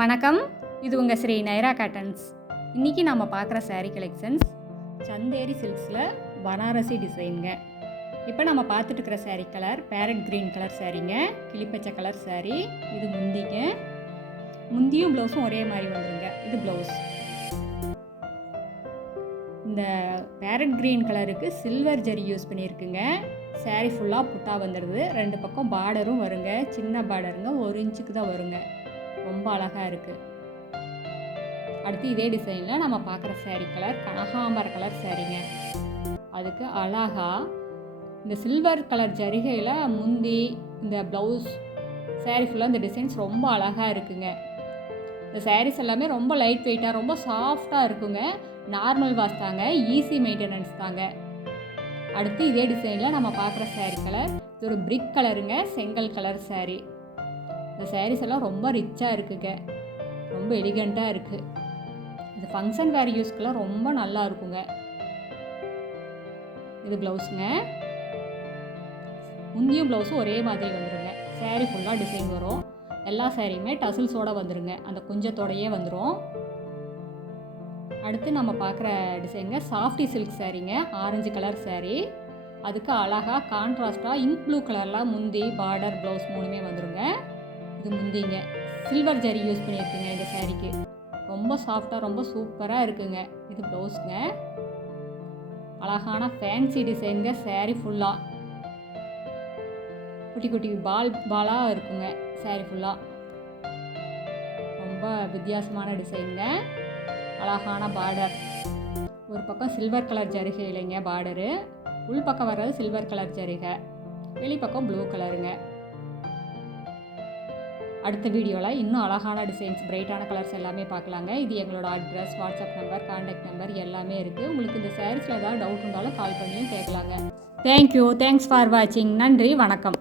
வணக்கம், இது உங்கள் ஸ்ரீ நைரா காட்டன்ஸ். இன்றைக்கி நம்ம பார்க்குற சாரீ கலெக்ஷன்ஸ் சந்தேரி சில்க்ஸில் பனாரசி டிசைனுங்க. இப்போ நம்ம பார்த்துட்டு இருக்கிற sari colour parrot green colour சாரீங்க, கிளிப்பச்சை கலர் சாரீ. இது முந்திங்க, முந்தியும் ப்ளவுஸும் ஒரே மாதிரி வந்துருங்க. இது ப்ளவுஸ். இந்த பேரட் க்ரீன் கலருக்கு சில்வர் ஜரி யூஸ் பண்ணியிருக்குங்க. சாரீ ஃபுல்லாக புட்டா வந்துடுது. ரெண்டு பக்கம் பார்டரும் வருங்க, சின்ன பார்டருங்க, 1 இன்ச்சுக்கு தான் வருங்க. ரொம்ப அழகாக இருக்குது. அடுத்து இதே டிசைனில் நம்ம பார்க்குற சாரீ கலர் கனகாம்பர கலர் சாரீங்க. அதுக்கு அழகாக இந்த சில்வர் கலர் ஜரிகையில் முந்தி இந்த ப்ளவுஸ் சாரீ ஃபுல்லாக இந்த டிசைன்ஸ் ரொம்ப அழகாக இருக்குங்க. இந்த சாரீஸ் எல்லாமே ரொம்ப லைட் வெயிட்டாக ரொம்ப சாஃப்டாக இருக்குங்க. நார்மல் வாஷ் தாங்க, ஈஸி மெயின்டெனன்ஸ் தாங்க. அடுத்து இதே டிசைனில் நம்ம பார்க்குற சாரீ கலர் இது ஒரு பிரிக் கலருங்க, செங்கல் கலர் சாரீ. இந்த சாரீஸ் எல்லாம் ரொம்ப ரிச்சாக இருக்குங்க, ரொம்ப எலிகண்ட்டாக இருக்குது. இது ஃபங்க்ஷன் வேர் யூஸ்க்கெல்லாம் ரொம்ப நல்லா இருக்குங்க. இது ப்ளவுஸுங்க, முந்தியும் ப்ளவுஸும் ஒரே மாதிரி வந்துடுங்க. சாரீ ஃபுல்லாக டிசைன் வரும். எல்லா சாரியுமே டசில்ஸோடு வந்துடுங்க, அந்த குஞ்சத்தோடையே வந்துடும். அடுத்து நம்ம பார்க்குற டிசைனுங்க சாஃப்டி சில்க் சாரீங்க, ஆரஞ்சு கலர் சாரீ. அதுக்கு அழகாக கான்ட்ராஸ்டாக இங்க் ப்ளூ கலரில் முந்தி பார்டர் ப்ளவுஸ் 3மே வந்துடுங்க. இது முந்திங்க, சில்வர் ஜரி யூஸ் பண்ணியிருக்குங்க இந்த சாரீக்கு. ரொம்ப சாஃப்டாக ரொம்ப சூப்பராக இருக்குங்க. இது ப்ளவுஸுங்க, அழகான ஃபேன்சி டிசைனுங்க. சாரீ ஃபுல்லாக குட்டி குட்டி பாலாக இருக்குங்க. சாரீ ஃபுல்லாக ரொம்ப வித்தியாசமான டிசைனுங்க. அழகான பார்டர், ஒரு பக்கம் சில்வர் கலர் ஜரிகை இல்லைங்க பார்டரு, உள் பக்கம் வர்றது சில்வர் கலர் ஜரிகை, வெளிப்பக்கம் ப்ளூ கலருங்க. அடுத்த வீடியோவில் இன்னும் அழகான டிசைன்ஸ், பிரைட்டான கலர்ஸ் எல்லாமே பார்க்கலாங்க. இது எங்களோட address, WhatsApp number, contact number எல்லாமே இருக்குது. உங்களுக்கு இந்த சாரீஸில் ஏதாவது டவுட் இருந்தாலும் கால் பண்ணியும் கேட்கலாங்க. தேங்க்யூ, தேங்க்ஸ் ஃபார் வாட்சிங். நன்றி, வணக்கம்.